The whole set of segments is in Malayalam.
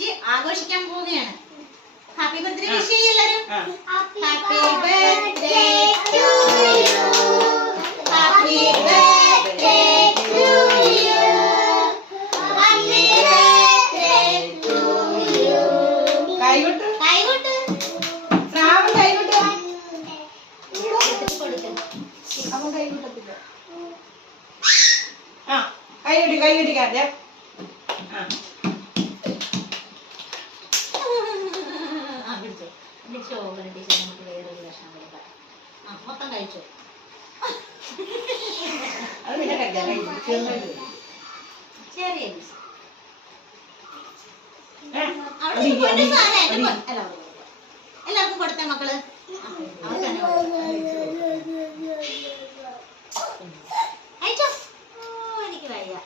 കഴിച്ച് ആഘോഷിക്കാൻ പോവുകയാണ്. ഹാപ്പി ബർത്ത്ഡേ വിഷ് എല്ലാവരും. Happy birthday to you, happy birthday to you, happy birthday to you. കൈകൊട്ട് കൈകൊട്ട് ശ്രാവൺ കൈകൊട്ട്. അവൻ കൈകൊട്ടത്തില്ല. ആ കൈകൊട്ടി കൈകൊട്ടിക്കാതെ. മൊത്തം കഴിച്ചോ. ചെറിയ എല്ലാവർക്കും കൊടുത്തേ മക്കള്. അയച്ചോ. എനിക്ക് വയ്യ.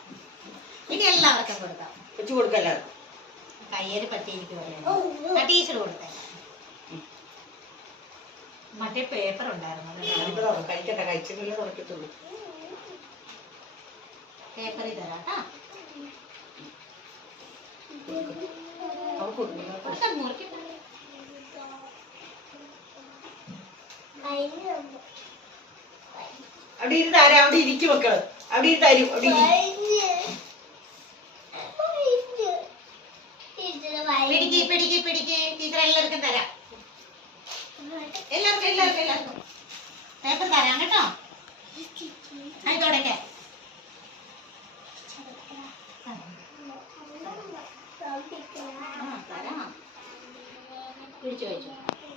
ഇനി എല്ലാവർക്കും കൊടുക്കാം. കൊടുക്കല്ലോ. കയ്യേല് പറ്റി എനിക്ക് വയ്യ. ടീച്ചർ കൊടുത്തേ. മറ്റേ പേപ്പർ ഉണ്ടായിരുന്നു. പേപ്പറിൽ തരാട്ടാ. അവിടെ ഇരുന്നാരാ? അവിടെ ഇരിക്കും മക്കള്. അവിടെ തരും. പിടിക്ക് പിടിക്ക് പിടിക്ക്. ടീച്ചർ എല്ലാവർക്കും തരാം. എല്ലാവർക്കും എല്ലാവർക്കും എല്ലാവർക്കും പേപ്പർ തരാം കേട്ടോ. അതോടൊക്കെ തരാം. പിടിച്ചു വെച്ചു.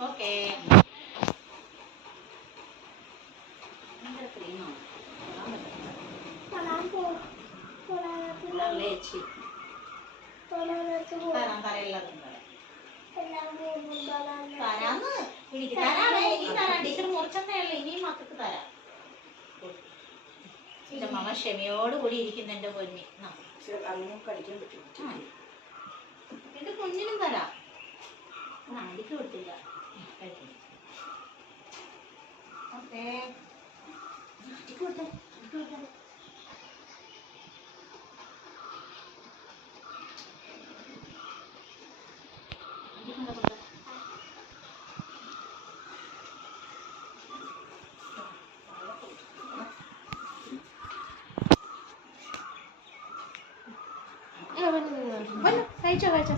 ഓക്കെ. തരാം തരാം എല്ലാവർക്കും തരാം. തരാന്ന് എനിക്ക് തരാമേ. ഇനി തരാം. ടീച്ചർ മുറിച്ചെന്നേയുള്ളൂ. ഇനിയും മക്കൾക്ക് തരാം. എന്റെ മമ്മ ക്ഷമയോടുകൂടി ഇരിക്കുന്ന എന്റെ പൊന്നി. എന്റെ കുഞ്ഞിനും തരാം. ആന്റിക്ക് കൊടുത്തില്ല. ഓക്കെ. കഴിച്ചോ കഴിച്ചോ.